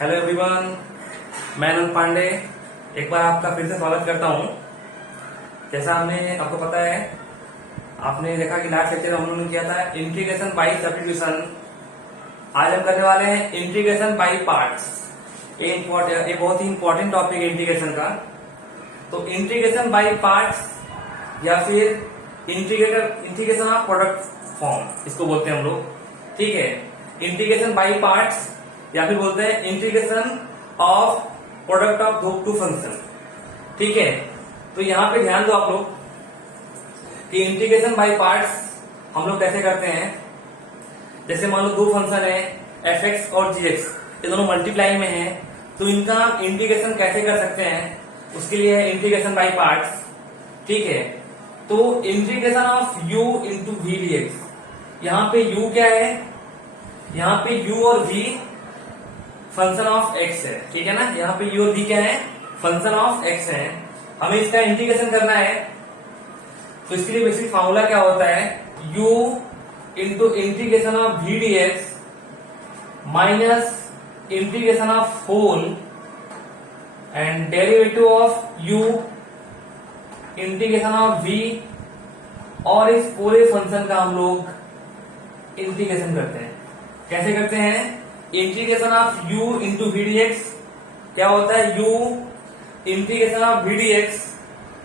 Hello everyone, मैं अनंत पांडे एक बार आपका फिर से स्वागत करता हूं। जैसा हमने आपको पता है, आपने देखा कि लास्ट लेक्चर हम लोगों ने किया था इंटीग्रेशन बाय सब्स्टिट्यूशन। आज हम करने वाले हैं इंटीग्रेशन बाय पार्ट्स। ये बहुत ही इंपॉर्टेंट टॉपिक है इंटीग्रेशन का। तो इंटीग्रेशन बाय पार्ट्स या फिर इंटीग्रेशन ऑफ प्रोडक्ट फॉर्म इसको बोलते हैं हम लोग। ठीक है, इंटीग्रेशन बाय पार्ट्स या फिर बोलते हैं integration of product of two function. ठीक है, तो यहां पे ध्यान दो आप लोग कि इंटीग्रेशन बाय पार्ट्स हम लोग कैसे करते हैं। जैसे मान लो दो फंक्शन है f(x) और g(x), ये दोनों मल्टीप्लाई में है, तो इनका इंटीग्रेशन कैसे कर सकते हैं, उसके लिए है इंटीग्रेशन बाय पार्ट्स। ठीक है, तो integration of u into v dx। यहां पे u क्या है, यहां पे u और v फंक्शन ऑफ x है। ठीक है ना, यहाँ पे u और v क्या है, फंक्शन ऑफ x है। हमें इसका इंटीग्रेशन करना है, तो इसके लिए बेसिक फॉर्मूला क्या होता है, u into integration of v dx minus integration of whole and derivative of u integration of v, और इस पूरे फंक्शन का हम लोग इंटीग्रेशन करते हैं। कैसे करते हैं, integration of u into v dx क्या होता है, u integration of v dx,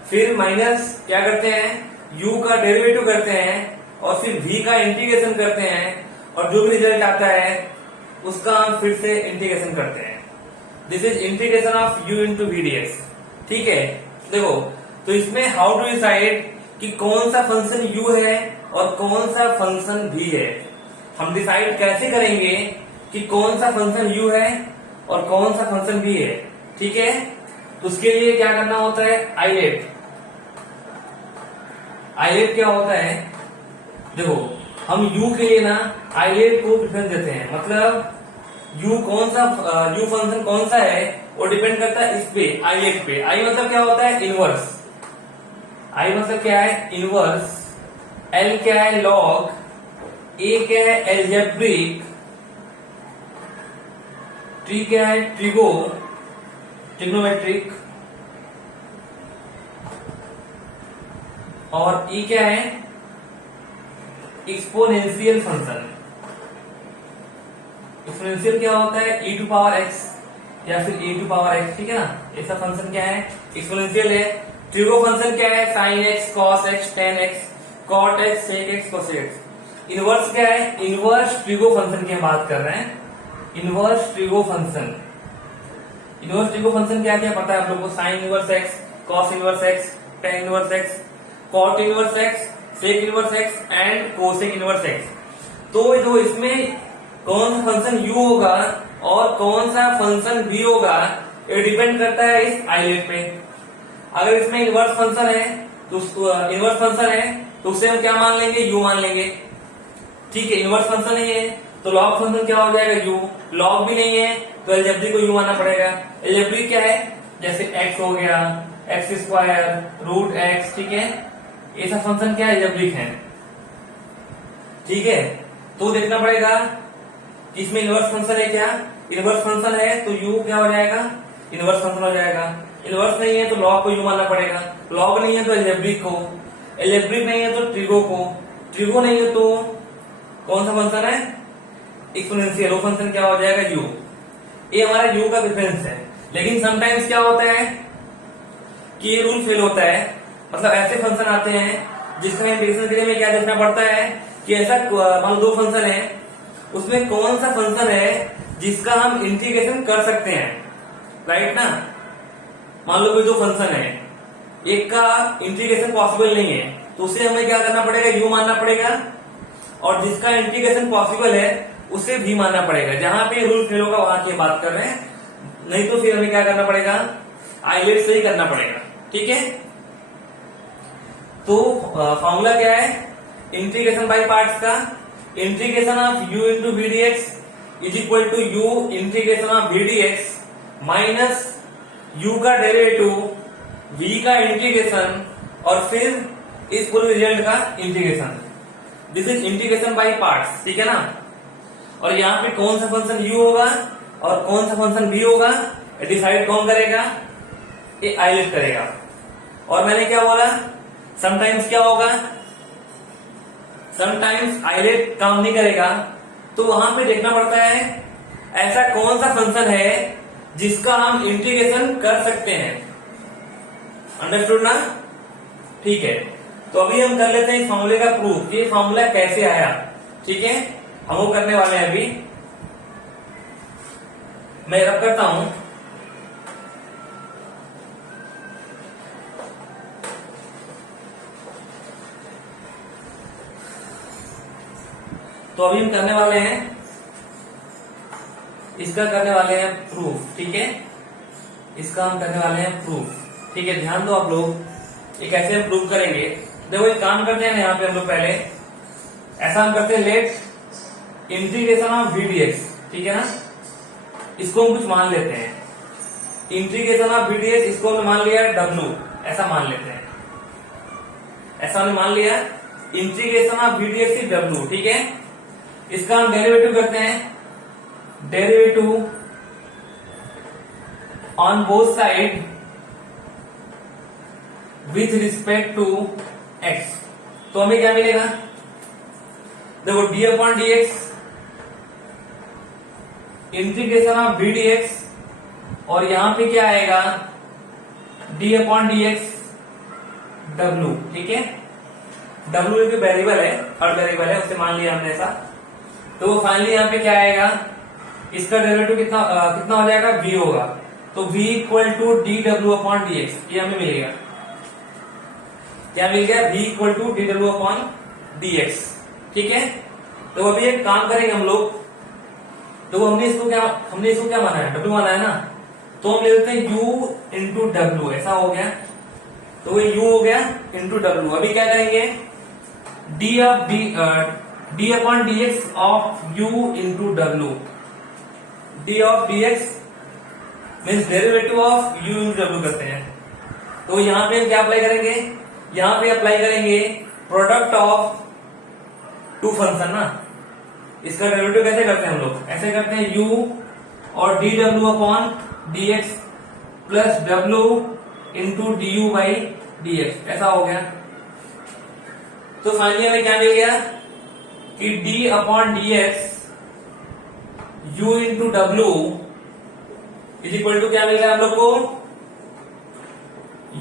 फिर माइनस क्या करते हैं, u का डेरिवेटिव करते हैं और फिर v का इंटीग्रेशन करते हैं, और जो भी रिजल्ट आता है उसका हम फिर से इंटीग्रेशन करते हैं। This is integration of u into v dx। ठीक है, देखो तो इसमें हाउ टू डिसाइड कि कौन सा फंक्शन u है और कौन सा फंक्शन v है। हम डिसाइड कैसे करेंगे कि कौन सा फंक्शन u है और कौन सा फंक्शन v है। ठीक है, तो उसके लिए क्या करना होता है, आइलेट क्या होता है, देखो हम u के लिए ना आइलेट को प्रेफरेंस देते हैं। मतलब u कौन सा u फंक्शन कौन सा है वो डिपेंड करता है इस पे, आइलेट पे। आई मतलब क्या होता है, इनवर्स। आई मतलब क्या है, इनवर्स। एल क्या है, लॉग। ए क्या है, एल्जेब्रिक। टी क्या है, ट्रिग्नोमेट्रिक। और ई क्या है, एक्सपोनेंशियल फंक्शन। एक्सपोनेंशियल क्या होता है, e टू पावर x या फिर e टू पावर x। ठीक है ना, ऐसा फंक्शन क्या है, एक्सपोनेंशियल है। ट्रिगो फंक्शन क्या है, sin x, cos x, tan x, cot x, sec x, cos x। Inverse क्या है, इनवर्स ट्रिगो फंक्शन की हम बात कर रहे हैं। Inverse trigo function, inverse trigo function क्या क्या पता है आप लोगों को, sine inverse x, cos inverse x, tan inverse x, cot inverse x, sec inverse x and cosec inverse x. तो जो इसमें कौन सा फंक्शन u होगा और कौन सा फंक्शन v होगा, ये डिपेंड करता है इस आइलेट पे। अगर इसमें इनवर्स फंक्शन है तो इनवर्स फंक्शन है तो उसे हम क्या मान लेंगे, u मान लेंगे। ठीक है, इनवर्स फंक्शन नहीं है तो लॉग फंक्शन क्या हो जाएगा, u। लॉग भी नहीं है तो एल्जेब्रिक को u मानना पड़ेगा। एल्जेब्रिक क्या है, जैसे x हो गया, x स्क्वायर, रूट x। ठीक है, ये सब फंक्शन क्या है, एल्जेब्रिक है। ठीक है, तो देखना पड़ेगा कि इसमें इनवर्स फंक्शन है क्या, इनवर्स फंक्शन है तो u क्या हो जाएगा, इनवर्स फंक्शन हो जाएगा। इनवर्स नहीं है तो लॉग को u मानना पड़ेगा। लॉग नहीं है तो एल्जेब्रिक को, एल्जेब्रिक नहीं है तो ट्रिगो को, ट्रिगो नहीं है तो कौन सा फंक्शन है, एक्सपोनेंशियल। वो फंक्शन क्या हो जाएगा, u। ये हमारा u का डिफरेंस है। लेकिन समटाइम्स क्या होता है कि ये रूल फेल होता है। मतलब ऐसे फंक्शन आते हैं जिसका इंटीग्रेशन के लिए में क्या देखना पड़ता है कि ऐसा मान लो दो फंक्शन है, उसमें कौन सा फंक्शन है जिसका हम इंटीग्रेशन कर सकते हैं। राइट ना, मान लो कोई दो फंक्शन है, एक का इंटीग्रेशन पॉसिबल नहीं है तो उसे हमें क्या करना पड़ेगा, u मानना पड़ेगा, और जिसका इंटीग्रेशन पॉसिबल है उसे भी मानना पड़ेगा। जहां पे रूल फेल होगा वहां की बात कर रहे हैं, नहीं तो फिर हमें क्या करना पड़ेगा, आइलेट से ही करना पड़ेगा। ठीक है, तो फॉर्मूला क्या है इंटीग्रेशन बाय पार्ट्स का, integration of u into v dx is equal to u integration of v dx minus u का डेरिवेटिव, v का इंटीग्रेशन और फिर इस पूरे रिजल्ट का integration. This is integration by parts. ठीक है ना, और यहाँ पे कौन सा फंक्शन u होगा और कौन सा फंक्शन भी होगा डिसाइड कौन करेगा, ये आइलेट करेगा। और मैंने क्या बोला, समटाइम्स क्या होगा, समटाइम्स आइलेट काम नहीं करेगा, तो वहां पे देखना पड़ता है ऐसा कौन सा फंक्शन है जिसका हम इंटीग्रेशन कर सकते हैं। अंडरस्टूड ना? ठीक है, तो अभी हम कर लेते हैं इस फॉर्मूले का प्रूफ, ये फॉर्मूला कैसे आया। ठीक है, हम वो करने वाले हैं अभी। मैं रब करता हूं। तो अभी हम करने वाले हैं, इसका करने वाले हैं प्रूफ। ठीक है, इसका हम करने वाले हैं प्रूफ। ठीक है, ध्यान दो आप लोग, ये कैसे हम प्रूफ करेंगे। देखो एक काम करते हैं यहाँ पे हम लोग पहले ऐसा हम करते हैं, let integration of v d x. ठीक है ना, इसको हम कुछ मान लेते हैं, integration of v d x, इसको हमने मान लिया डब्लू, ऐसा मान लेते हैं, ऐसा हमने मान लिया integration of v d x डब्लू। ठीक है, इसका हम डेरिवेटिव करते हैं, derivative on both side with respect to x. तो हमें क्या मिलेगा, देखो d upon d x integration of v d x, और यहां पे क्या आएगा डी अपॉन डी एक्स डब्लू। ठीक है, डब्लू एक वेरिएबल है, थर्ड वेरिएबल है, उसे मान लिया हमने ऐसा। तो फाइनली यहाँ पे क्या आएगा, इसका डेरिवेटिव कितना कितना हो जाएगा, v होगा। तो v इक्वल टू डी डब्ल्यू अपॉन डी एक्स, ये हमें मिलेगा। क्या मिल गया, v इक्वल टू डी डब्ल्यू अपॉन डी एक्स। ठीक है, तो अभी एक काम करेंगे हम लोग, तो हमने इसको क्या माना है, w माना है ना, तो हम ले लेते हैं u इंटू डब्ल्यू, ऐसा हो गया। तो ये u हो गया इंटू डब्ल्यू। अभी क्या करेंगे, D upon d x of u into W, D of D x means derivative of u into W करते हैं। तो यहां पे हम क्या अप्लाई करेंगे, यहां पे अप्लाई करेंगे प्रोडक्ट ऑफ टू फंक्शन ना। इसका डेरिवेटिव कैसे करते हैं हम लोग, ऐसे करते हैं u और डी डब्ल्यू upon d x plus W into D you by D x, ऐसा हो गया। तो फाइनली हमें क्या मिल गया कि d upon d x u into W is equal to क्या मिल गया हम लोग को,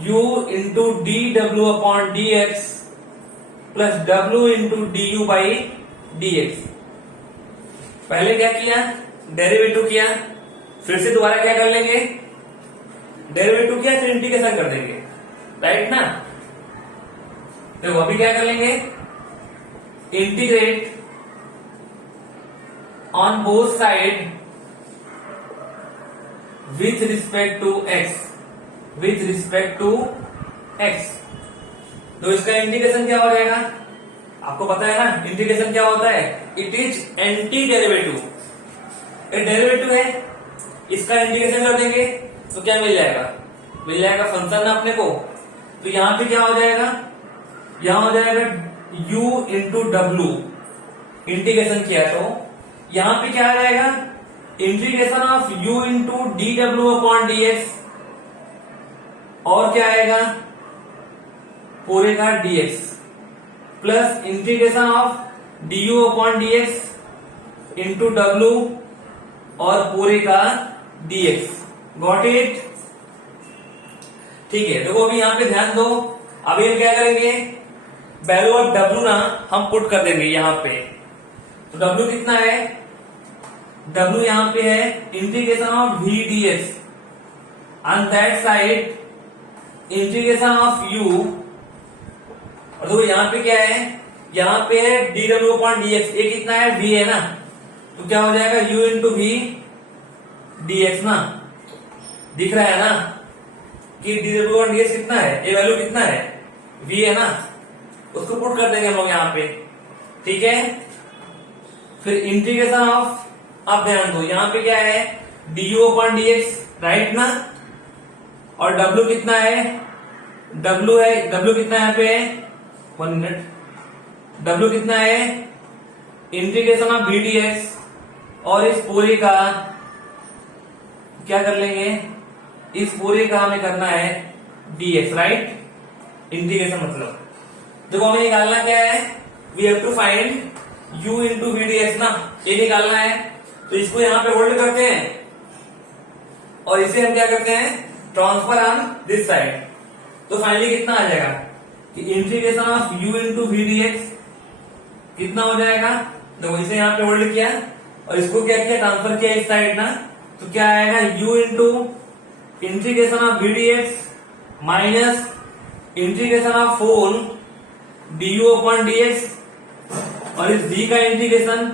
u इंटू डी डब्ल्यू upon d x plus W into D you by D x. पहले क्या किया, डेरिवेटिव किया, फिर से दोबारा क्या कर लेंगे, डेरिवेटिव किया, फिर इंटीग्रेशन कर देंगे, राइट ना। तो अभी क्या कर लेंगे, integrate on both side with respect to x, with respect to x. तो इसका इंटीग्रेशन क्या हो जाएगा, आपको पता है ना इंटीग्रेशन क्या होता है, इट इज एंटी डेरिवेटिव। एक डेरिवेटिव है, इसका इंटीग्रेशन कर देंगे तो क्या मिल जाएगा, मिल जाएगा फंक्शन ना अपने को। तो यहां पे क्या हो जाएगा, यहां हो जाएगा u इंटू डब्ल्यू, इंटीग्रेशन किया तो यहां पे क्या आ जाएगा, integration of u into D डब्ल्यू अपॉन डी एक्स, और क्या आएगा पूरे का dx plus integration of du upon d x into W और पूरे का dx। Got it? ठीक है, देखो अभी यहां पे ध्यान दो, अभी हम क्या करेंगे, वैल्यू ऑफ w ना हम पुट कर देंगे यहां पे। तो w कितना है, w यहां पे है integration of v dx, on that side integration of u, और देखो यहां पे क्या है, यहां पे है dw अपॉन dx, ये कितना है v है ना, तो क्या हो जाएगा u इंटू v dx ना, दिख रहा है ना कि dw अपॉन dx कितना है, ये वैल्यू कितना है v है ना, उसको पुट कर देंगे हम लोग यहां पे। ठीक है, फिर इंटीग्रेशन ऑफ, आप ध्यान दो यहां पे क्या है du अपॉन dx, राइट ना, और w कितना है, w है, w कितना यहाँ पे है, 1 मिनट, w कितना है इंटीग्रेशन ऑफ v dx और इस पूरे का क्या कर लेंगे, इस पूरे का हमें करना है dx, राइट, इंटीग्रेशन मतलब देखो हमें निकालना क्या है, we have to find u into v d x ना, ये निकालना है। तो इसको यहाँ पे होल्ड करते हैं और इसे हम क्या करते हैं, ट्रांसफर ऑन दिस साइड। तो फाइनली कितना आ जाएगा कि integration of u into v d x कितना हो जाएगा, देखो इसे यहाँ पे होल्ड किया और इसको क्या किया, ट्रांसफर किया इस साइड ना, तो क्या आएगा u into integration of v d x minus integration of 4 du upon dx और इस v का इंटीग्रेशन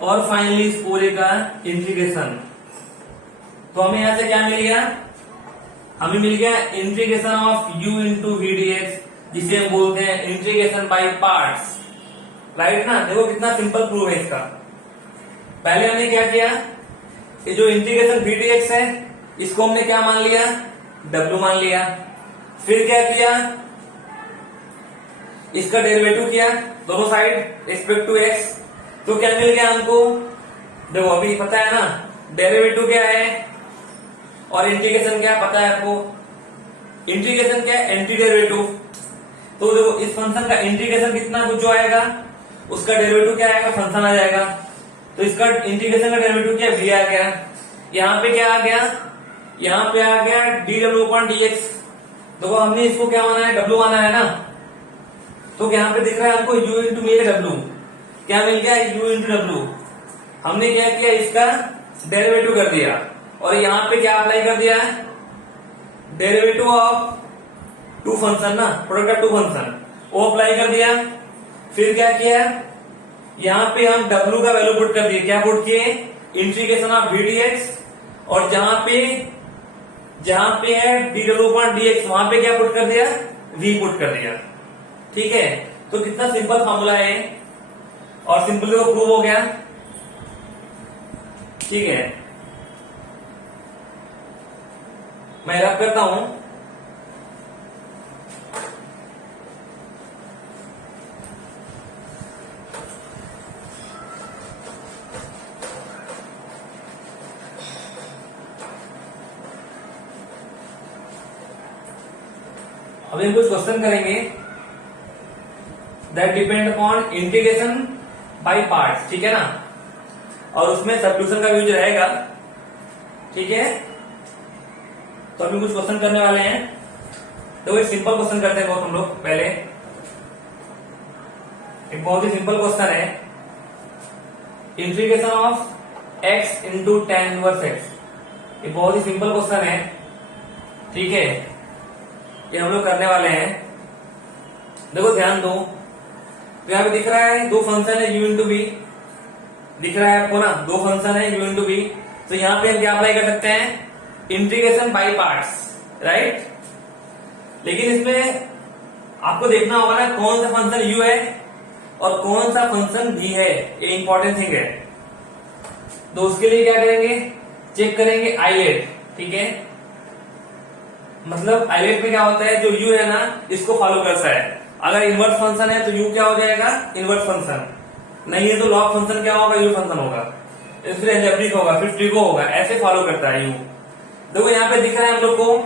और फाइनली इस पूरे का इंटीग्रेशन। तो हमें यहां से क्या मिल गया, हमें मिल गया integration of u into v d x, जिसे हम बोलते हैं इंटीग्रेशन बाय पार्ट्स, राइट ना। देखो कितना सिंपल प्रूफ है इसका। पहले हमने क्या किया, ये जो इंटीग्रेशन वी डी एक्स है इसको हमने क्या मान लिया, w मान लिया। फिर क्या किया, इसका डेरिवेटिव किया दोनों साइड रिस्पेक्ट टू x, तो क्या मिल गया हमको, देखो अभी पता है ना डेरिवेटिव क्या है और इंटीग्रेशन क्या पता है आपको, इंटीग्रेशन क्या है, एंटी डेरिवेटिव। तो देखो इस फंक्शन का इंटीग्रेशन कितना कुछ जो आएगा उसका डेरिवेटिव क्या आएगा, फंक्शन आ जाएगा। तो इसका इंटीग्रेशन का डेरिवेटिव क्या v आ गया, यहाँ पे क्या आ गया, यहाँ पे आ गया dw अपॉन dx। देखो हमने इसको क्या माना है, w माना है ना, तो यहाँ पे दिख रहा है हमको u इंटू मिल गया w, क्या मिल गया u इंटू w। हमने क्या किया, इसका डेरिवेटिव कर दिया और यहाँ पे क्या अप्लाई कर दिया, डेरिवेटिव ऑफ टू फंक्शन ना, प्रोडक्ट ऑफ टू फंक्शन वो अप्लाई कर दिया। फिर क्या किया, यहाँ पे हम w का वैल्यू पुट कर दिए, क्या पुट किए, integration of v d x, और जहां पे है dw अपॉन dx वहां पे क्या पुट कर दिया, v पुट कर दिया। ठीक है, तो कितना सिंपल फॉर्मूला है और सिंपली वो प्रूव हो गया। ठीक है, मैं रब करता हूं। अभी हम कुछ क्वेश्चन करेंगे that depend upon integration by parts, ठीक है ना, और उसमें सब्स्टिट्यूशन का यूज रहेगा। ठीक है, तो अभी कुछ क्वेश्चन करने वाले हैं। तो एक सिंपल क्वेश्चन करते हैं बहुत हम लोग। पहले एक बहुत ही सिंपल क्वेश्चन है, integration of x into tan inverse x। ये बहुत ही सिंपल क्वेश्चन है, ठीक है, ये हम लोग करने वाले हैं। देखो ध्यान दो, तो यहाँ पे दिख रहा है दो फंक्शन है u इंटू बी, दिख रहा है आपको ना, दो फंक्शन है u इंटू बी। तो यहाँ पे हम क्या अप्लाई कर सकते हैं, इंटीग्रेशन बाय पार्ट्स, राइट। लेकिन इसमें आपको देखना होगा ना कौन सा फंक्शन u है और कौन सा फंक्शन v है, ये इंपॉर्टेंट थिंग है। तो उसके लिए क्या करेंगे, चेक करेंगे आइलेट, ठीक है। मतलब आइलेट में क्या होता है, जो u है ना इसको फॉलो करता है। अगर इनवर्स फंक्शन है तो u क्या हो जाएगा, इनवर्स फंक्शन, नहीं है तो लॉग फंक्शन क्या होगा, u फंक्शन होगा, फिर एल्जेब्रिक होगा, फिर ट्रिगो होगा, ऐसे फॉलो करता है u। देखो यहाँ पे दिख रहा है हम लोग को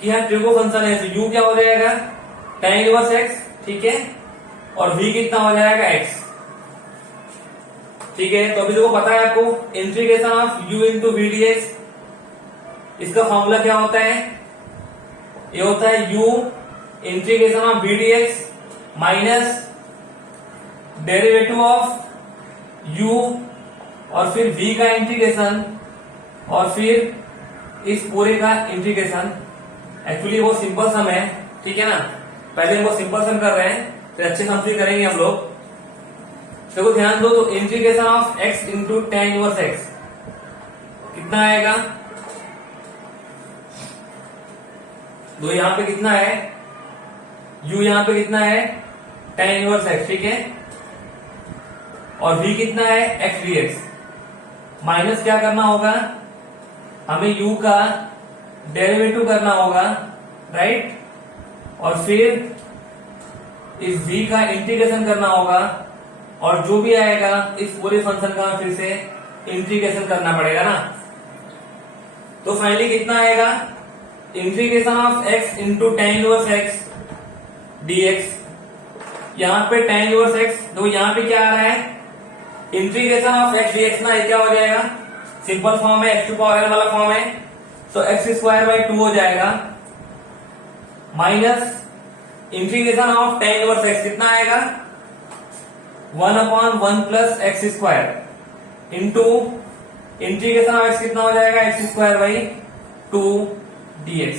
कि यहाँ ट्रिगो फंक्शन है, तो u क्या हो जाएगा, tan इनवर्स x, ठीक है, और v कितना हो जाएगा x, ठीक है। तो अभी देखो पता है आपको integration of u into v d x, इसका फॉर्मूला क्या होता है, ये होता है u integration of v d x minus derivative of u और फिर v का इंटीग्रेशन और फिर इस पूरे का इंटीग्रेशन। एक्चुअली वो सिंपल सम है, ठीक है ना, पहले हम वो सिंपल सम कर रहे हैं, फिर अच्छे सम से करेंगे हम लोग। देखो ध्यान दो, तो integration of x into tan inverse x कितना आएगा, तो यहाँ पे कितना है u, यहाँ पे कितना है tan इनवर्स x, ठीक है, और v कितना है x dx। माइनस क्या करना होगा, हमें u का डेरिवेटिव करना होगा, राइट, और फिर इस v का इंटीग्रेशन करना होगा, और जो भी आएगा इस पूरे फंक्शन का फिर से इंटीग्रेशन करना पड़ेगा ना। तो फाइनली कितना आएगा, integration of x into tan inverse x dx। यहाँ पे tan इनवर्स x, तो यहाँ पे क्या आ रहा है, इंटीग्रेशन ऑफ x dx ना, ये क्या हो जाएगा, सिंपल फॉर्म है, x टू पावर n वाला फॉर्म है, तो एक्स स्क्वायर बाई 2 हो जाएगा, minus integration of tan inverse x कितना आएगा, 1/1 plus x square into integration of x कितना हो जाएगा, एक्स स्क्वायर बाई 2 dx।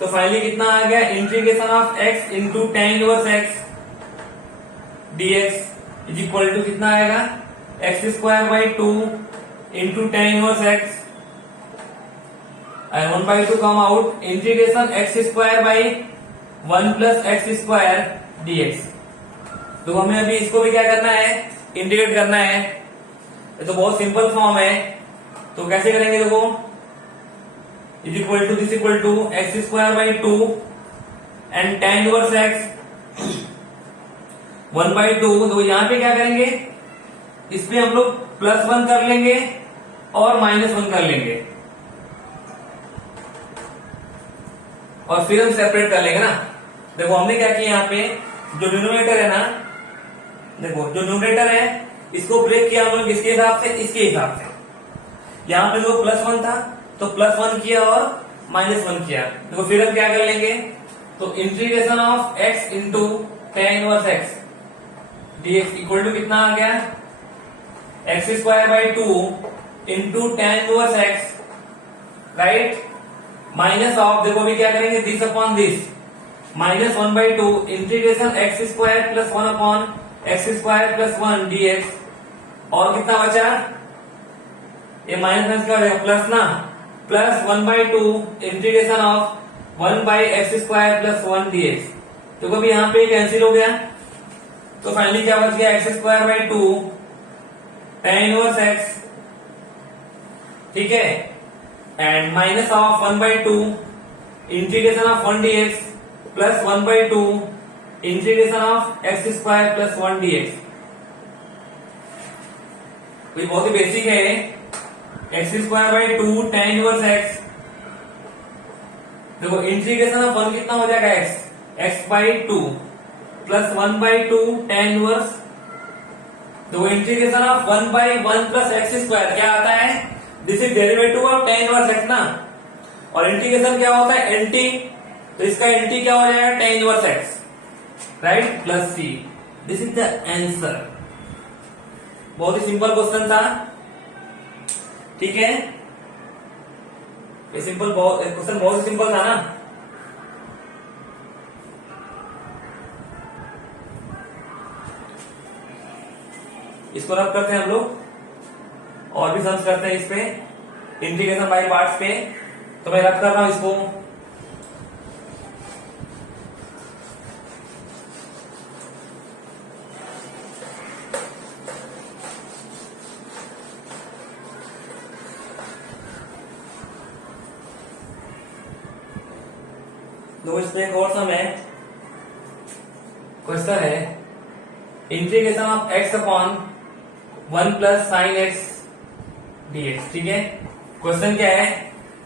तो फाइनली कितना आ गया, integration of x into tan inverse x dx is equal to कितना आएगा, x square by 2 into tan inverse x and 1/2 come out, integration x square by 1 plus x square dx। तो हमें अभी इसको भी क्या करना है, इंटीग्रेट करना है। ये तो बहुत सिंपल फॉर्म है, तो कैसे करेंगे, देखो, is equal to this equal to x square by 2 and tan inverse x 1/2। तो यहाँ पे क्या करेंगे, इस पे हम लोग +1 कर लेंगे और -1 कर लेंगे, और फिर हम सेपरेट कर लेंगे ना। देखो हमने क्या किया, यहाँ पे जो डिनोमिनेटर है ना, देखो जो न्यूमरेटर है इसको ब्रेक किया हम लोग किसके हिसाब से, इसके हिसाब से। यहाँ पे जो +1 था तो +1 किया और -1 किया। देखो फिर हम क्या कर लेंगे, तो integration of x into tan inverse x dx equal to कितना आ गया, x square by 2 into tan inverse x, right, minus of, देखो अभी क्या करेंगे, this upon this, -1/2 integration x square plus 1 upon x square plus 1 dx, और कितना बचा, ये माइनस क्या हो जाएगा, प्लस ना, plus 1/2 integration of 1 by x square plus 1 dx। तो कभी यहाँ पे कैंसिल हो गया, तो फाइनली क्या बच गया, x square by 2 tan inverse x, ठीक है, and minus of 1/2 integration of 1 dx plus 1/2 integration of x square plus 1 dx। तो बहुत ही बेसिक है, x square by 2 tan inverse x, देखो इंटीग्रेशन ऑफ 1 कितना हो जाएगा, x by 2 plus 1/2 tan inverse, तो integration of 1/1 plus x square क्या आता है, this is derivative of tan inverse x ना, और इंटीग्रेशन क्या होता है, nt, तो इसका nt क्या हो जाएगा, tan inverse x, right, plus c। This is the answer. बहुत ही सिंपल क्वेश्चन था, ठीक है, ये सिंपल क्वेश्चन बहुत ही सिंपल था ना। इसको रब करते हैं हम लोग, और भी सम्स करते हैं इस पे, इंटीग्रेशन बाय पार्ट्स पे। तो मैं रब कर रहा हूं इसको, तो इसमें एक और सम है, क्वेश्चन है integration of x upon 1 plus sine x dx, ठीक है। क्वेश्चन क्या है,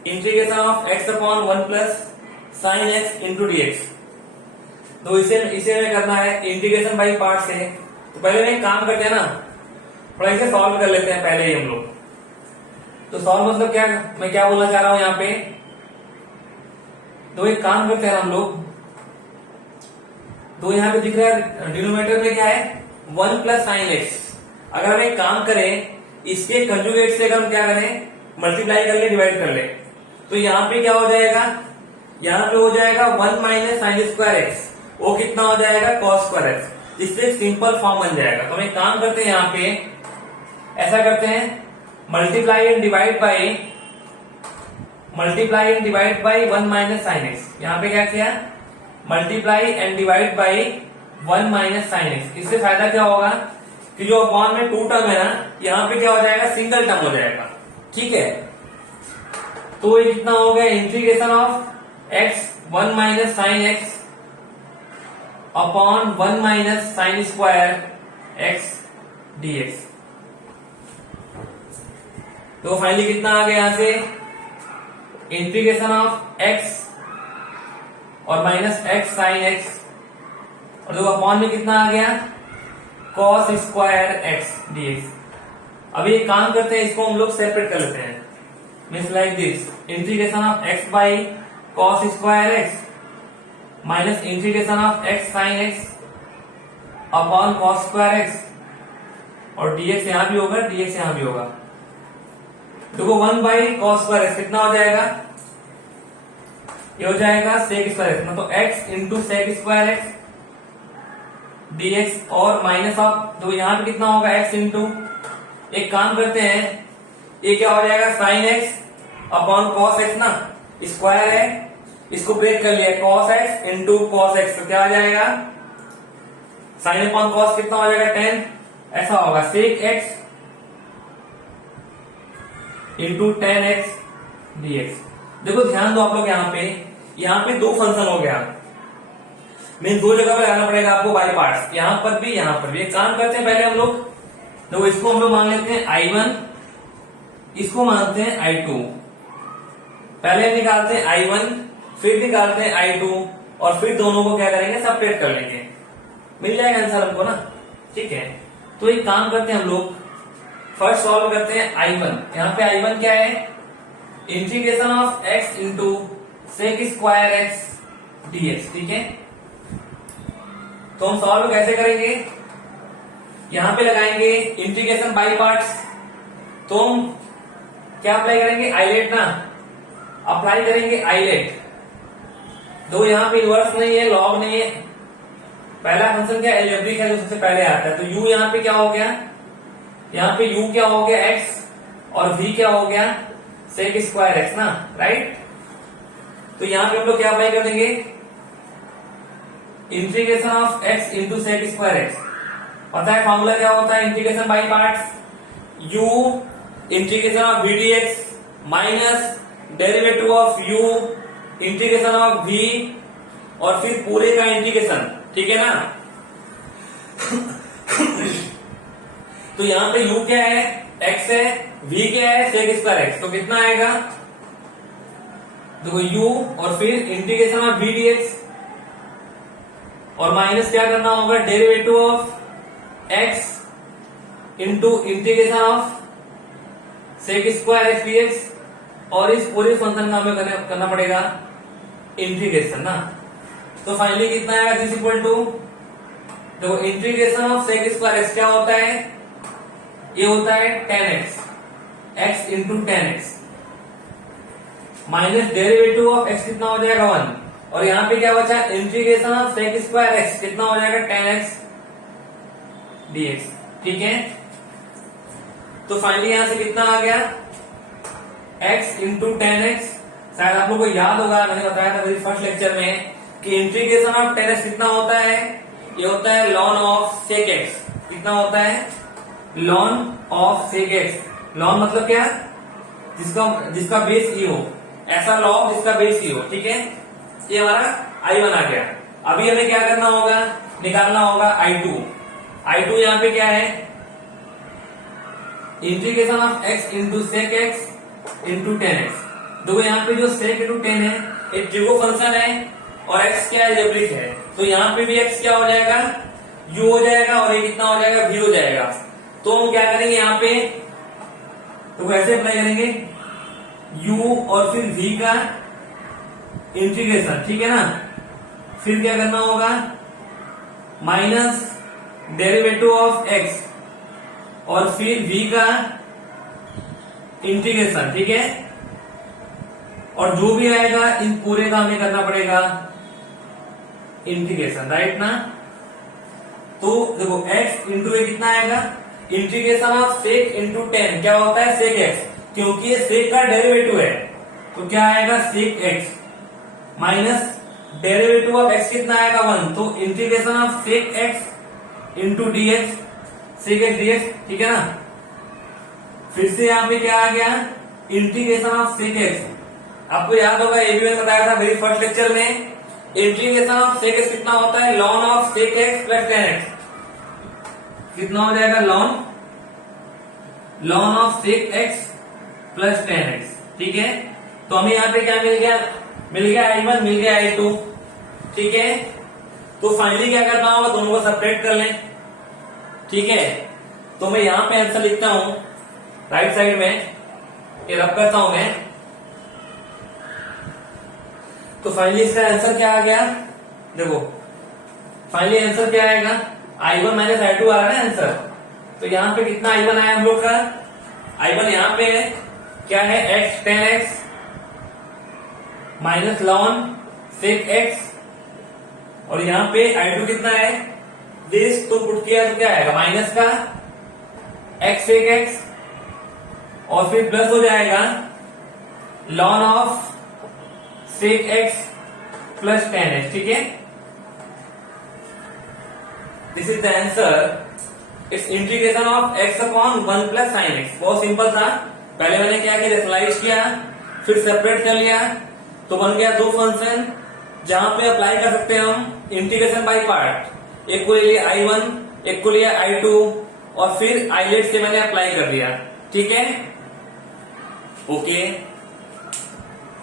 integration of x upon 1 plus sine x into dx। तो इसे हमें करना है इंटीग्रेशन बाई पार्ट से। तो पहले में एक काम करते हैं ना, थोड़ा इसे सॉल्व कर लेते हैं पहले ही हम लोग। तो सॉल्व मतलब क्या, मैं क्या बोलना चाह रहा हूं यहाँ पे, तो एक काम करते हैं हम लोग, तो यहाँ पे दिख रहा है डिनोमिनेटर में क्या है, 1 प्लस साइन एक्स। अगर हम एक काम करें, इसके कंजुगेट से अगर हम क्या करें, मल्टीप्लाई कर ले, डिवाइड कर ले, तो यहाँ पे क्या हो जाएगा, यहाँ पे हो जाएगा 1 माइनस साइन स्क्वायर एक्स, वो कितना हो जाएगा, कॉस स्क्वायर एक्स। इससे सिंपल फॉर्म बन जाएगा। तो हम एक काम करते हैं, यहाँ पे ऐसा करते हैं, multiply and divide by 1 minus sine x. यहाँ पे क्या किया, multiply and divide by 1 minus sine x. इससे फायदा क्या होगा कि जो अपॉन में 2 टर्म है ना, यहाँ पे क्या हो जाएगा, सिंगल टर्म हो जाएगा, ठीक है। तो ये कितना हो गया, integration of x 1 minus sine x upon 1 minus sine square x dx। तो फाइनली कितना आ गया यहां से, इंटीग्रेशन ऑफ एक्स और माइनस एक्स साइन एक्स, और देखो अपॉन में कितना आ गया, कॉस स्क्वायर एक्स डीएक्स। अभी एक काम करते हैं, इसको हम लोग सेपरेट कर लेते हैं, means like this, integration of x by cos square x minus integration of x sine x upon cos square x, और डीएक्स यहां भी होगा, डीएक्स यहां भी होगा। देखो 1 बाई कॉस स्क्वायर एक्स कितना हो जाएगा, ये हो जाएगा सेक स्क्वायर एक्स, मतलब x into sec square x dx, और माइनस ऑफ, तो यहां पे कितना होगा, एक्स इंटू, एक काम करते हैं, ये क्या हो जाएगा, sine x upon cos x ना, स्क्वायर है, इसको ब्रेक कर लिया, cos x into cos x, तो क्या आ जाएगा, साइन अपॉन कॉस कितना हो जाएगा 10, ऐसा होगा सेक एक्स इंटू 10x dx। देखो ध्यान दो आप लोग, यहाँ पे दो फंक्शन हो गया, मीन दो जगह पे लगाना पड़ेगा आपको बाई पार्ट्स, यहाँ पर भी यहाँ पर भी। एक काम करते हैं, पहले हम लोग देखो इसको हम लोग मान लेते हैं I1, इसको मानते हैं I2, पहले निकालते हैं I1, फिर निकालते हैं I2, और फिर दोनों को क्या करेंगे, सेपरेट कर लेंगे, मिल जाएगा आंसर हमको ना, ठीक है। तो एक काम करते हैं हम लोग, फर्स्ट सॉल्व करते हैं I1। यहाँ पे I1 क्या है, integration of x into sec square x dx, ठीक है। तो हम सॉल्व कैसे करेंगे, यहां पे लगाएंगे इंटीग्रेशन बाई पार्ट्स, तो हम क्या अप्लाई करेंगे, आइलेट ना, अप्लाई करेंगे आइलेट। दो यहाँ पे इनवर्स नहीं है, लॉग नहीं है, पहला फंक्शन क्या एल्जेब्रिक है जो सबसे पहले आता है, तो u यहाँ पे क्या हो गया, यहाँ पे u क्या हो गया x, और v क्या हो गया सेक स्क्वायर एक्स ना, राइट। तो यहाँ पे हम लोग क्या अप्लाई कर देंगे, integration of x into sec square x, पता है फॉर्मूला क्या होता है, integration by parts, u integration of v dx minus derivative of u integration of v, और फिर पूरे का इंटीग्रेशन, ठीक है ना। तो यहाँ पे u क्या है, x है, v क्या है सेक स्क्वायर एक्स, तो कितना आएगा, देखो u और फिर इंटीग्रेशन ऑफ v dx, और माइनस क्या करना होगा, derivative of x into integration of sec square x dx, और इस पूरे फंक्शन का हमें करना पड़ेगा इंटीग्रेशन ना। तो फाइनली कितना आएगा, दिस इक्वल टू, देखो integration of sec square x क्या होता है, ये होता है 10x, x into 10x minus derivative of x कितना हो जाएगा 1, और यहाँ पे क्या बचा, integration of sec square x कितना हो जाएगा 10x dx, ठीक है। तो फाइनली यहां से कितना आ गया, x इंटू 10x, शायद आप लोग को याद होगा, मैंने बताया था मेरी फर्स्ट लेक्चर में कि इंटीग्रेशन ऑफ 10x कितना होता है, ये होता है लॉन ऑफ सेक एक्स, कितना होता है, ln of sec x. Ln मतलब क्या, जिसका बेस ई हो, ऐसा लॉग जिसका बेस ई हो, ठीक है। ये हमारा I1 आ गया। अभी हमें क्या करना होगा, निकालना होगा I2। I2 यहाँ पे क्या है, integration of x into sec x into 10x। देखो यहाँ पे जो सेक इंटू 10 है एक ट्रिगो फंक्शन है, और x क्या है, एल्जेब्रिक है, तो यहाँ पे भी x क्या हो जाएगा, u हो जाएगा, और ये कितना हो जाएगा, v हो जाएगा। तो हम क्या करेंगे यहाँ पे, तो वैसे अप्लाई करेंगे u और फिर v का इंटीग्रेशन, ठीक है ना। फिर क्या करना होगा, माइनस डेरिवेटिव ऑफ x और फिर v का इंटीग्रेशन, ठीक है। और जो भी आएगा इन पूरे का हमें करना पड़ेगा इंटीग्रेशन, राइट ना। तो देखो x इंटू ए कितना आएगा, इंटीग्रेशन ऑफ सेक इंटू 10 क्या होता है, सेक एक्स, क्योंकि ये सेक का डेरिवेटिव है, तो क्या आएगा sec x minus derivative of x कितना आएगा 1, तो integration of sec x into dx, sec x dx, ठीक है ना। फिर से यहाँ पे क्या आ गया, इंटीग्रेशन ऑफ सेक एक्स। आपको याद होगा, ये भी मैंने बताया था मेरी फर्स्ट लेक्चर में, इंटीग्रेशन ऑफ सेक एक्स कितना होता है, ln of sec x plus 10x, कितना हो जाएगा, ln of sec x plus 10x। ठीक है, तो हमें यहाँ पे क्या मिल गया, I1 मिल गया I2। ठीक है, तो फाइनली क्या करना होगा, दोनों को सेपरेट कर लें। ठीक है, तो मैं यहां पे आंसर लिखता हूं राइट साइड में, ये रब करता हूं मैं। तो फाइनली इसका आंसर क्या आ गया, देखो फाइनली आंसर क्या आएगा, I1 माइनस I2 आ रहा है ना आंसर। तो यहां पे कितना I1 आया हम लोग का, I1 यहां पे क्या है, x 10x माइनस 11 6x, और यहां पे I2 कितना है, दिस तो पुट किया तो क्या आएगा, माइनस का x sec x, और फिर प्लस हो जाएगा ln of sec x plus 10x। ठीक है, this is the answer, it's integration of x upon 1 plus sign x। बहुत सिंपल था, पहले मैंने क्या किया, रेशनलाइज किया, फिर सेपरेट कर लिया, तो बन गया दो फंक्शन जहां पे अप्लाई कर सकते हैं हम इंटीग्रेशन बाय पार्ट। एक को ले लिया I1, एक को लिया I2, और फिर आइलेट से मैंने अप्लाई कर दिया। ठीक है, ओके,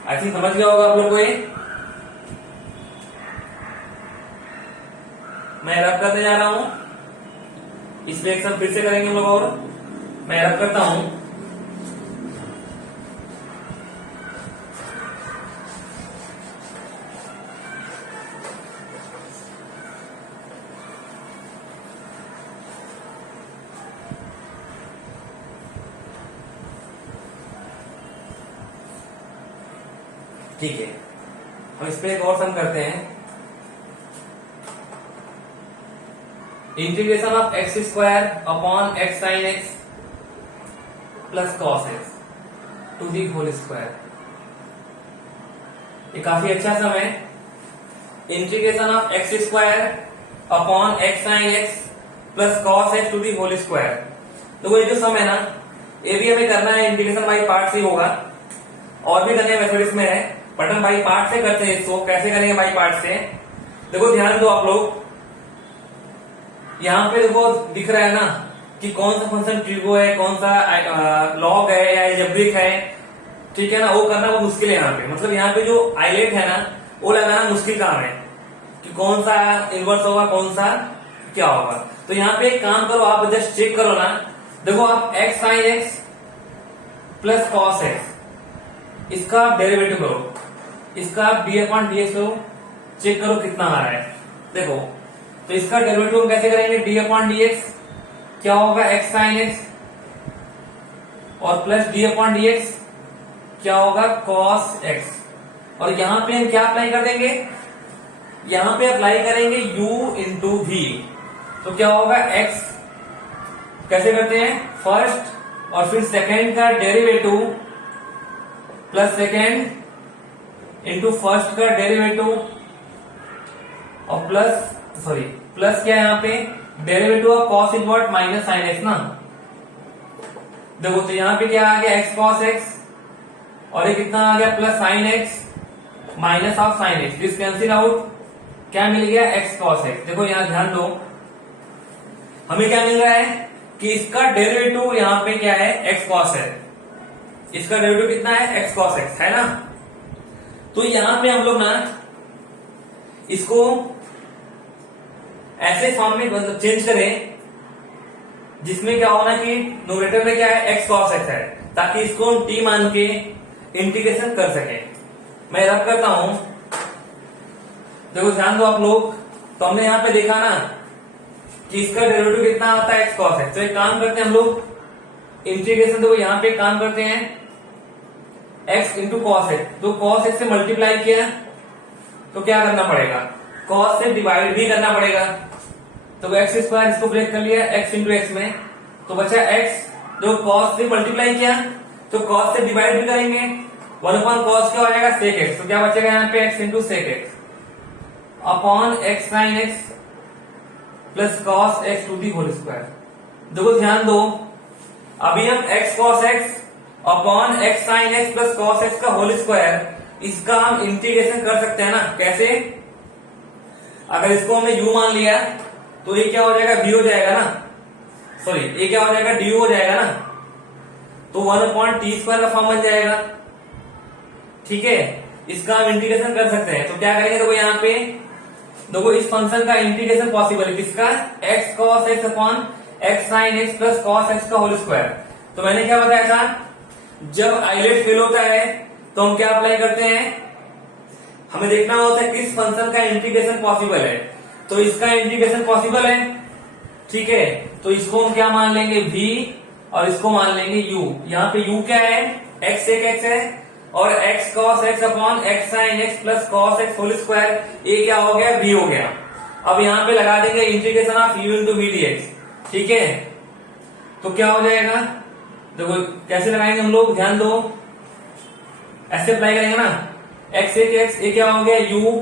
आई थिंक समझ गया होगा आप लोग को ये। मैं रब करने जा रहा हूं, इसमें एक सब फिर से करेंगे हम लोग, और मैं रब करता हूं। ठीक है, हम इस पे एक और सम करते हैं, integration of x square upon x sine x plus cos x to the whole square. ये काफी अच्छा सम है, integration of x square upon x sine x plus cos x to the whole square. तो ये जो सम है ना, ये भी हमें करना है, इंटीग्रेशन बाई पार्ट से होगा, और भी करने मेथड इसमें है, बट हम बाई पार्ट से करते हैं इसको। कैसे करेंगे बाई पार्ट से, देखो ध्यान दो आप लोग, यहाँ पे देखो दिख रहा है ना कि कौन सा फंक्शन ट्रिगो है, कौन सा लॉग है या एल्जेब्रिक है। ठीक है ना, वो करना बहुत मुश्किल है यहाँ पे, मतलब यहाँ पे जो आइलेट है ना वो लगाना मुश्किल काम है कि कौन सा इनवर्स होगा, कौन सा क्या होगा। तो यहाँ पे एक काम करो, आप जस्ट चेक करो ना, देखो आप x sine x plus cos x, इसका डेरिवेटिव करो, इसका डी अपॉन डी एक्स करो, चेक करो कितना आ रहा है। देखो तो इसका डेरिवेटिव हम कैसे करेंगे, डी अपॉन डी एक्स क्या होगा, एक्स साइन एक्स, और plus D upon d x क्या होगा, कॉस एक्स। और यहां पे हम क्या अप्लाई कर देंगे, यहां पे अप्लाई करेंगे u इंटू वी। तो क्या होगा, x कैसे करते हैं, फर्स्ट और फिर सेकेंड का derivative plus second into first का डेरिवेटिव, और प्लस क्या है यहाँ पे, derivative of cos invert minus sine x ना। देखो तो यहाँ पे क्या आ गया, एक्स कॉस एक्स, और ये कितना आ गया, plus sine x minus of sine x, this cancel out, क्या मिल गया, एक्स कॉस एक्स। देखो यहाँ ध्यान दो, हमें क्या मिल रहा है कि इसका डेरिवेटिव यहाँ पे क्या है, एक्स कॉस है, इसका डेरिवेटिव कितना है, एक्स कॉस एक्स है ना। तो यहां पे हम लोग ना इसको ऐसे फॉर्म में मतलब चेंज करें जिसमें क्या होना कि न्यूमरेटर में क्या है, एक्स कॉस एक्स है, ताकि इसको हम टी मान के इंटीग्रेशन कर सके। मैं रब करता हूं, देखो ध्यान दो आप लोग, तो हमने यहां पे देखा ना कि इसका डेरिवेटिव कितना आता है, एक्स कॉस एक्स। तो एक काम करते हैं हम लोग, इंटीग्रेशन देखो यहां पे काम करते हैं, एक्स इंटू कॉस एक्स, तो कॉस एक्स से मल्टीप्लाई किया तो क्या करना पड़ेगा, कॉस से डिवाइड भी करना पड़ेगा। तो एक्स स्क्वायर इसको ब्रेक कर लिया एक्स इंटू एक्स में, तो बचा एक्स, जो कॉस से मल्टीप्लाई किया तो कॉस से डिवाइड भी करेंगे, 1 अपॉन कॉस क्या हो जाएगा, सेक एक्स। तो क्या बचेगा यहाँ पे, x into sec x upon x sine x plus cos x to the whole square. देखो ध्यान दो, अभी हम x cos x upon x sine x plus cos x का होल स्क्वायर, इसका हम इंटीग्रेशन कर सकते हैं ना। कैसे, अगर इसको हमने u मान लिया तो ये क्या हो जाएगा, v हो जाएगा ना, सॉरी ये क्या हो जाएगा, du हो जाएगा ना। तो 1/t² का फॉर्म बन जाएगा। ठीक है, इसका हम इंटीग्रेशन कर सकते हैं। तो क्या करेंगे, देखो यहाँ पे देखो इस फंक्शन का इंटीग्रेशन पॉसिबल है किसका, x cos x upon x sin x plus cos x का होल स्क्वायर। तो मैंने क्या बताया था, जब आइलेट फेल होता है तो हम क्या अप्लाई करते हैं, हमें देखना होता है किस फंक्शन का इंटीग्रेशन पॉसिबल है। तो इसका इंटीग्रेशन पॉसिबल है, ठीक है, तो इसको हम क्या मान लेंगे v और इसको मान लेंगे u। यहाँ पे u क्या है, x sec x है और x cos x upon x sin x plus cos x whole square, ये क्या हो गया, v हो गया। अब यहाँ पे लगा देंगे integration of u into v dx। ठीक है, तो क्या हो जाएगा, देखो कैसे लगाएंगे हम लोग, ध्यान दो, ऐसे अप्लाई करेंगे ना, x sec x, ये क्या हो गया u,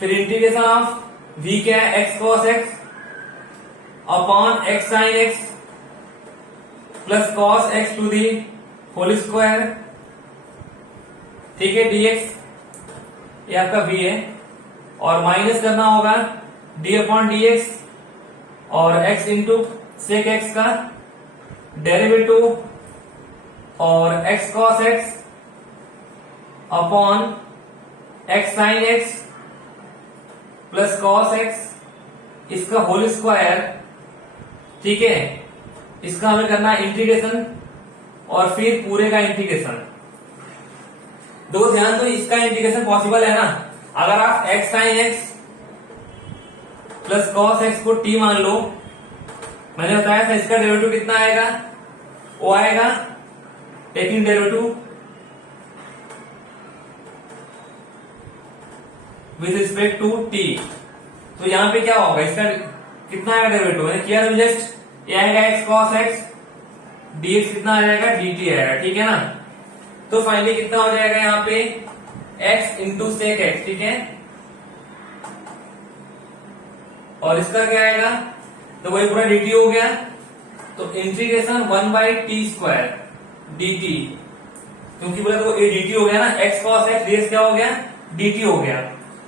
फिर इंटीग्रेशन ऑफ v क्या है, x cos x upon x sin x plus cos x to the whole square. ठीक है, dx ये आपका v है और माइनस करना होगा d अपॉन dx और x इंटू सेक x का डेरिवेटिव और x cos x upon x sin x plus cos x इसका होल स्क्वायर। ठीक है, इसका हमें करना है इंटीग्रेशन और फिर पूरे का इंटीग्रेशन। दो ध्यान दो, इसका इंटीग्रेशन पॉसिबल है ना, अगर आप x sin x plus cos x को t मान लो, मैंने बताया था इसका डेरिवेटिव कितना आएगा, वो आएगा taking derivative with respect to t। तो यहां पे क्या होगा, इसका कितना आएगा डेरिवेटिव, मैंने किया था जस्ट, ये आएगा x cos x, dx कितना आ जाएगा, dt आएगा। ठीक है ना, तो फाइनली कितना हो जाएगा यहाँ पे x इंटू सेक x। ठीक है, और इसका क्या आएगा, तो वही पूरा dt हो गया, तो इंटीग्रेशन 1/t² dt, क्योंकि बोला तो ये dt हो गया ना, x cos x dx क्या हो गया, dt हो गया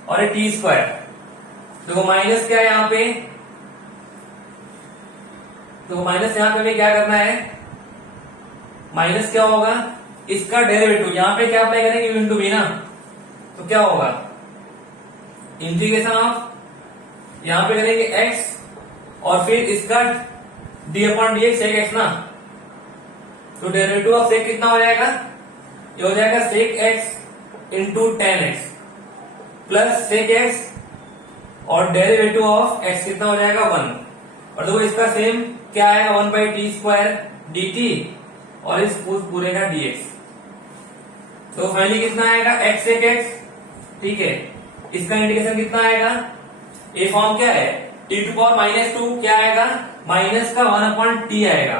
और ये t²। देखो माइनस क्या है यहाँ पे, तो माइनस यहाँ पे हमें क्या करना है, माइनस क्या होगा, इसका डेरिवेटिव, यहाँ पे क्या अप्लाई करेंगे, u इंटू v ना, तो क्या होगा इंटीग्रेशन ऑफ, यहाँ पे करेंगे x और फिर इसका d upon dx sec x ना, तो डेरिवेटिव ऑफ सेक कितना हो जाएगा, ये हो जाएगा sec x into tan x plus sec x और डेरिवेटिव ऑफ x कितना हो जाएगा 1, और देखो इसका सेम क्या आएगा 1/t² dt और इस पूरे का dx। तो फाइनली कितना आएगा x sec x। ठीक है, इसका इंटीग्रेशन कितना आएगा, ये फॉर्म क्या है t⁻⁻2 क्या आएगा, माइनस का 1/t आएगा,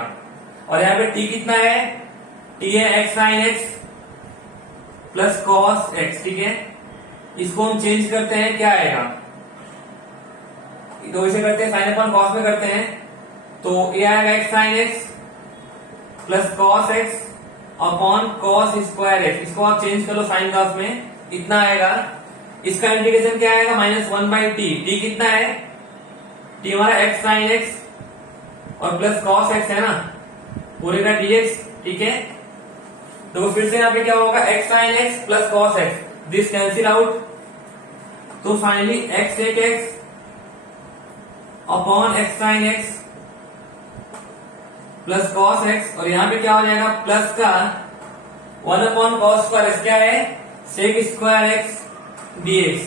और यहाँ पे t कितना है, t है x sin x plus cos x। ठीक है, इसको हम चेंज करते हैं, क्या आएगा, तो इसे करते हैं sin अपॉन cos में करते हैं, तो ये आएगा x sin x plus cos x upon cos square x। इसको आप चेंज कर लो साइन cos में, इतना आएगा। इसका इंटीग्रेशन क्या आएगा, -1/t, t कितना है, t हमारा x sin x और प्लस cos x है ना, पूरे का dx। ठीक है, तो फिर से यहाँ पे क्या होगा, x sin x plus cos x, this cancel out, तो finally x sec x upon x sin x plus cos x, और यहाँ पे क्या हो जाएगा, प्लस का 1/cos स्क्वायर क्या है, सेक स्क्वायर x dx।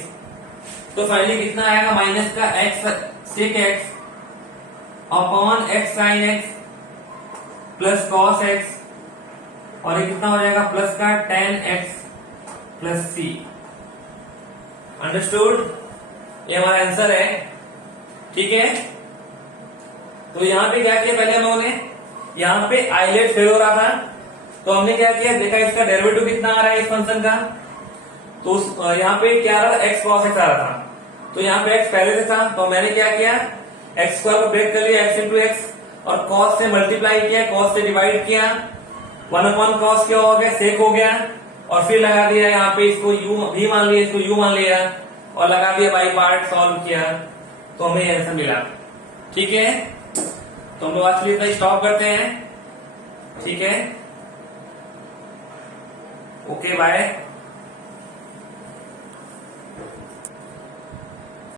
तो फाइनली कितना आएगा, माइनस का x sec x upon x sin x plus cos x, और ये कितना हो जाएगा, प्लस का tan x plus c। Understood, ये हमारा आंसर है। ठीक है, तो यहाँ पे क्या किया, पहले हम लोगों ने यहाँ पे आइलेट फेल हो रहा था, तो हमने क्या किया, देखा इसका डेरिवेटिव कितना आ रहा है इस फंक्शन का, तो यहाँ पे क्या आ रहा था, x cos x आ रहा था, तो यहाँ पे x पहले से था, तो मैंने क्या किया, x² को ब्रेक कर लिया, x इंटू एक्स और cos से मल्टीप्लाई किया, cos से डिवाइड किया, 1/cos क्या हो गया, सेक हो गया, और फिर लगा दिया यहाँ पे, इसको u भी मान लिया, इसको u मान लिया और लगा दिया बाई पार्ट, सॉल्व किया, तो हमें ये आंसर मिला। ठीक है, तो हम लोग आज के लिए इतना स्टॉप करते हैं। ठीक है। Okay bye.